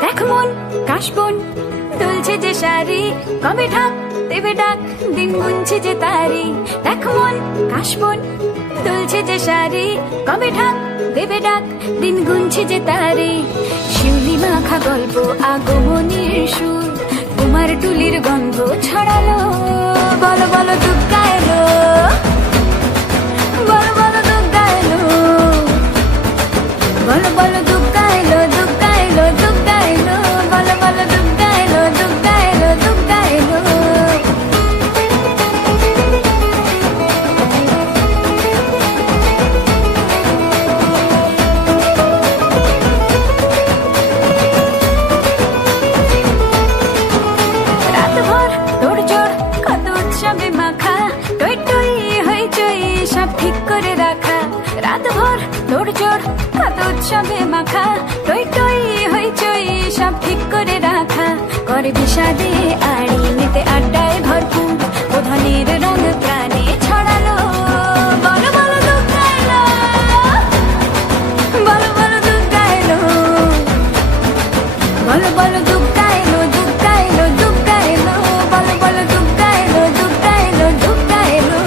দেখ মন কাশবন দুলছে যে শাড়ি, কবে ঢাক দেবে ডাক, দিন গুনছে যে তারি। দেখ মন কাশবন দুলছে যে শাড়ি, কবে ঢাক দেবে ডাক, দিন গুনছে যে তারি। শিউলি মাখা গল্প আগমনীর সুর, তোমার টুলির গন্ধ ছড়ালো। বলো বলো দুগ্গা এলো, বলো বলো দুগ্গা এলো, বলো বলো দুগ্গা এলো, দুগ্গা এলো, দুগ্গা এলো, বলো বলো দুগ্গা এলো, দুগ্গা এলো, দুগ্গা এলো। রাতভর তোড়জোড় কত উৎসবে মাখা, টই টই হইচই সব ঠিক করে রাখা। রাতভর তোড়জোড় কত উৎসবে মাখা, টই টই হইচই সব ঠিক করে রাখা। করে বিষাদে আড়ি নিতে আড্ডায় ভরপুর, প্রধানের রঙ প্রাণে ছড়ালো। বলো বলো দুগ্গা এলো, বলো বলো দুগ্গা এলো, বলো বলো দুগ্গা এলো, দুগ্গা এলো, দুগ্গা এলো, বলো বলো দুগ্গা এলো, দুগ্গা এলো, দুগ্গা এলো।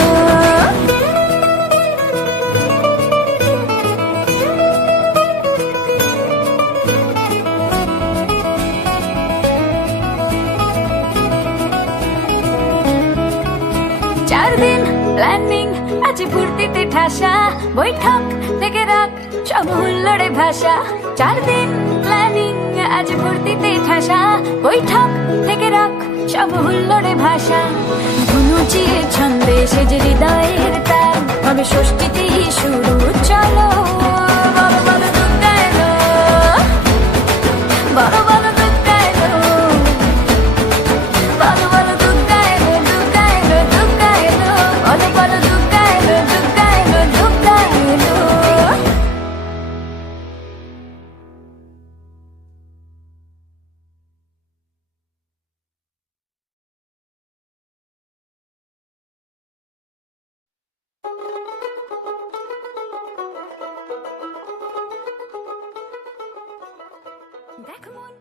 চার দিন প্ল্যানিং আজ ফুর্তিতে ঠাসা, বৈঠক থেকে রাখ সব হুল্লোড়ে ভাষা। চার দিন প্ল্যানিং আজ ফুর্তিতে ঠাসা, বৈঠক থেকে রাখ সব হুল্লোড়ে ভাষা। ধনুচির ছন্দে সেজে হৃদয়ের তার, হবে ষষ্ঠীতেই শুরু চলো। বলো বলো দুগ্গা এলো, বলো বলো দুগ্গা এলো, বলো বলো দুগ্গা এলো, দুগ্গা এলো, দুগ্গা এলো, বলো বলো দুগ্গা এলো, দুগ্গা এলো, দুগ্গা এলো। দেখ মন